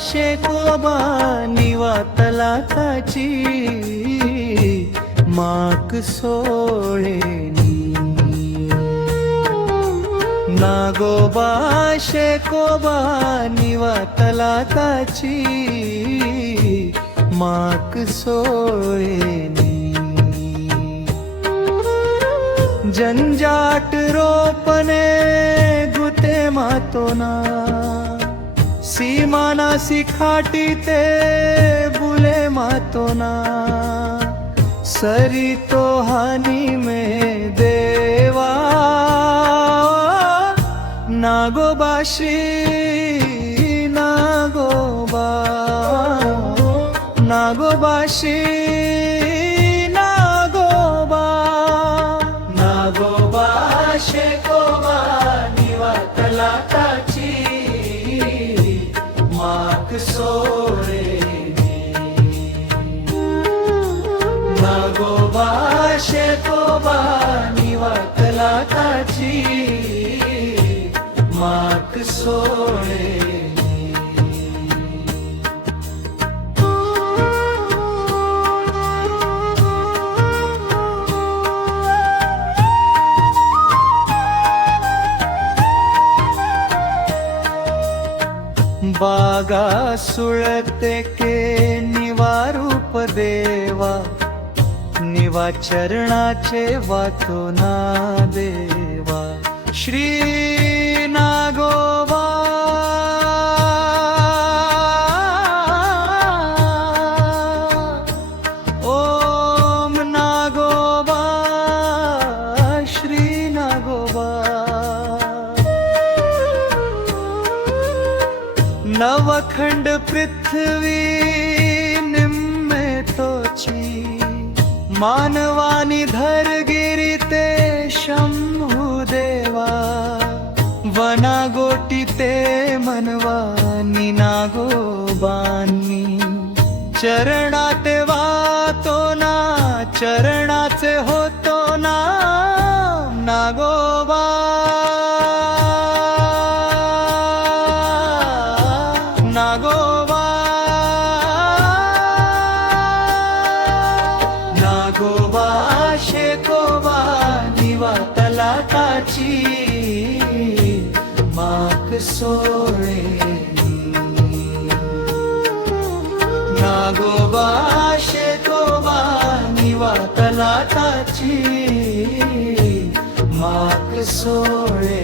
शेकोबा निवा तलाताची माक सोळेनी नागोबा शेकोबा निवा तलाताची माक सोळेनी जंजाट रोपने गुते मातोना। সীমানা শিখাটিতে বুলে মাতো না। সরি তো হানি মে দেওয়া। নাগোবাসী নাগোবা নাগোবাসী नागोबा शेकोबा निवातला ताची माक सोळे बागा सुळते के वा. चरणचनादेवा श्रीनागोवा ॐ नागोवा श्रीनागोवा नवखण्ड पृथ्वी मानवानी धरगिरी ते शंभू देवा वना गोटी ते मनवानी नागोबानी. चरणात वातो ना चरणाचे हो नागोबा शेकोबा निवा तलाकाची माक सोळे नागोबा शेकोबा निवा तलाकाची माक सोळे